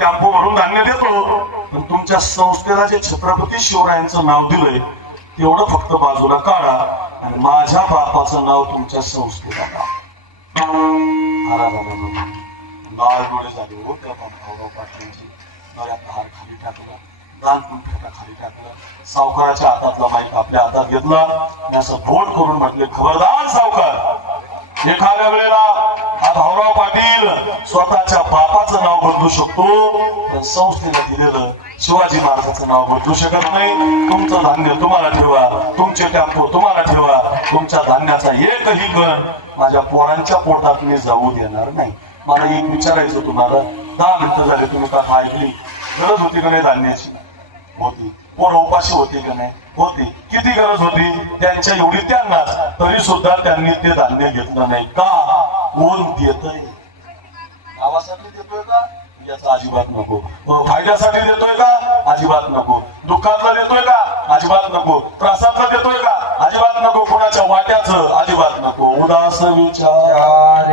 टेम्पो भरून धान्य देतो, पण तुमच्या संस्थेला जे छत्रपती शिवरायांचं नाव दिलंय तेवढं फक्त बाजूला काढा आणि माझ्या बापाचं नाव तुमच्या संस्थेला लाल डोळे झाले हो त्या भाऊराव पाटलांची. गळ्यात हार खाली टाकला, दान फेटा खाली टाकला, सावकाराच्या हातातला माईक आपल्या हातात घेतला आणि असं बोट करून म्हटले, खबरदार सावकार, एखाद्या वेळेला हा भाऊराव पाटील स्वतःच्या बापाचं नाव बदलू शकतो, पण संस्थेला दिलेलं शिवाजी महाराजांचं नाव बदलू शकत नाही. तुमचं धान्य तुम्हाला ठेवा, तुमचे टेम्पो तुम्हाला ठेवा, तुमच्या धान्याचा एकही कण माझ्या पोरांच्या पोटात मी जाऊ देणार नाही. मला एक विचारायचं तुम्हाला, 10 मिनिटं झाले तुम्ही का ऐकली? गरज होती का नाही धान्याची? होती. पोरं उपाशी होती का नाही? होती. किती गरज होती त्यांच्या एवढी त्यांनाच, तरी सुद्धा त्यांनी ते धान्य घेतलं नाही का? कोण देतय? गावासाठी देतोय का? याचा अजिबात नको. फायद्यासाठी देतोय का? अजिबात नको. दुःखातला देतोय का? अजिबात नको. त्रासातला देतोय का? अजिबात नको. कोणाच्या वाट्याचं? अजिबात नको. उदास विचार